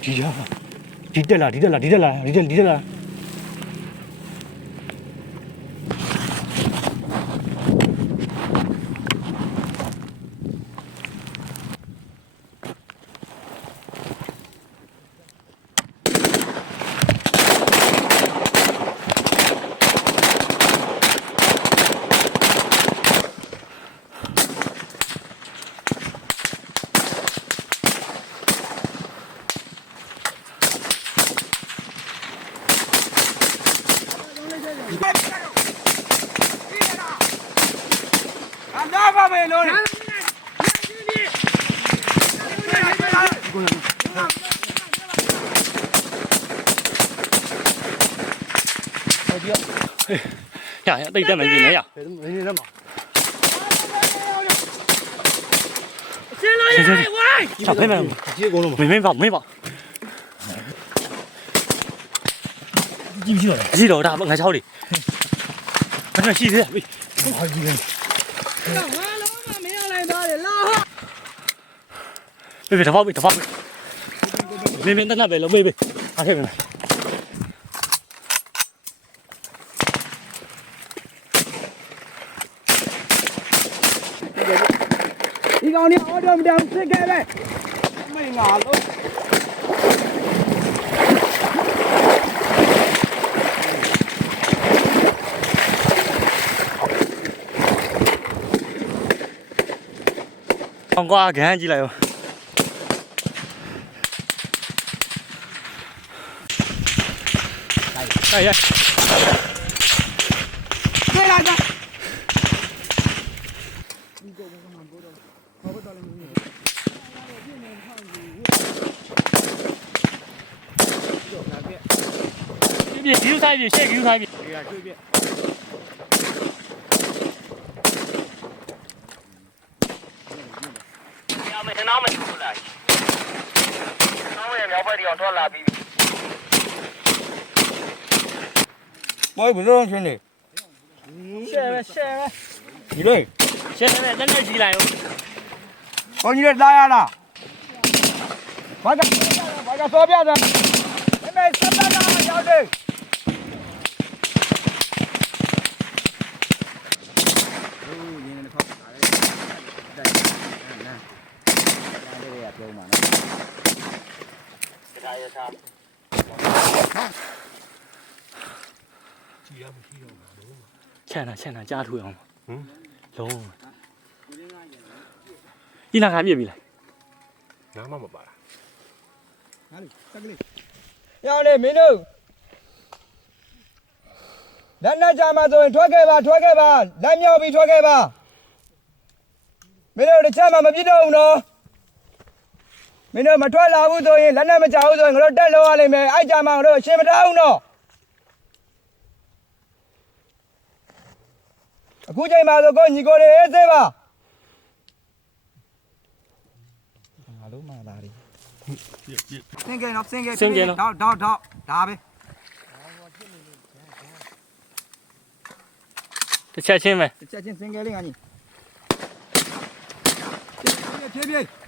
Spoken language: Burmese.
ဒီရဒီတက်လာ 呀，对，这没进来呀。没进来嘛。行，小朋友们，没跑。记住他，我操你！反正细的，喂，好几个。别，他跑，别，那边了，别，他这边来。ဒီကောင်လေးအော်တော်မတောင်စစ်ခဲ့ပဲမိငါလုံး放瓜赶紧来哟！哎，对啦，别，给他一遍，先给他一遍。နောက်မထူလာနောက်ရဲ့မြောက်ဘက်ဒီအောင်ထွက်လာပြီးဘယ်ဘယ်လိုချင်းနေ ရှဲပဲ ဒီလို ရှဲတယ်တက်ကြီးလိုက်ရော ခေါင်းကြီးလက်လာရလားဘာကစောပြတယ်မဲစက်တာရောက်တယ်欠တာကြားထွေအောင်လုံးဒီနာခါပြည့်ပြီလား နားမပါလား ရောင်းနေမင်းတို့လက်နဲ့ကြမှာဆိုရင်ထွက်ခဲ့ပါလက်မြောက်ပြီးထွက်ခဲ့ပါမင်းတို့တခြားမှမပြစ်တော့ဘူးနော်မင်းတို့မထွက်လာဘူးဆိုရင်လက်နဲ့မကြဘူးဆိုရင်ငါတို့တက်လို့ရလိမ့်မယ်အဲ့ကြမှာငါတို့အရှင်းမထားဘူးနော်အခုချိန်မှာဆိုကိုညီကိုတွေအေးစေးပါငါတို့မှလာတယ်စင်ကဲတော့ဒါပဲ တစ်ချက်ချင်းပဲ တစ်ချက်ချင်းစင်ကဲလေးငါညီဖြည်း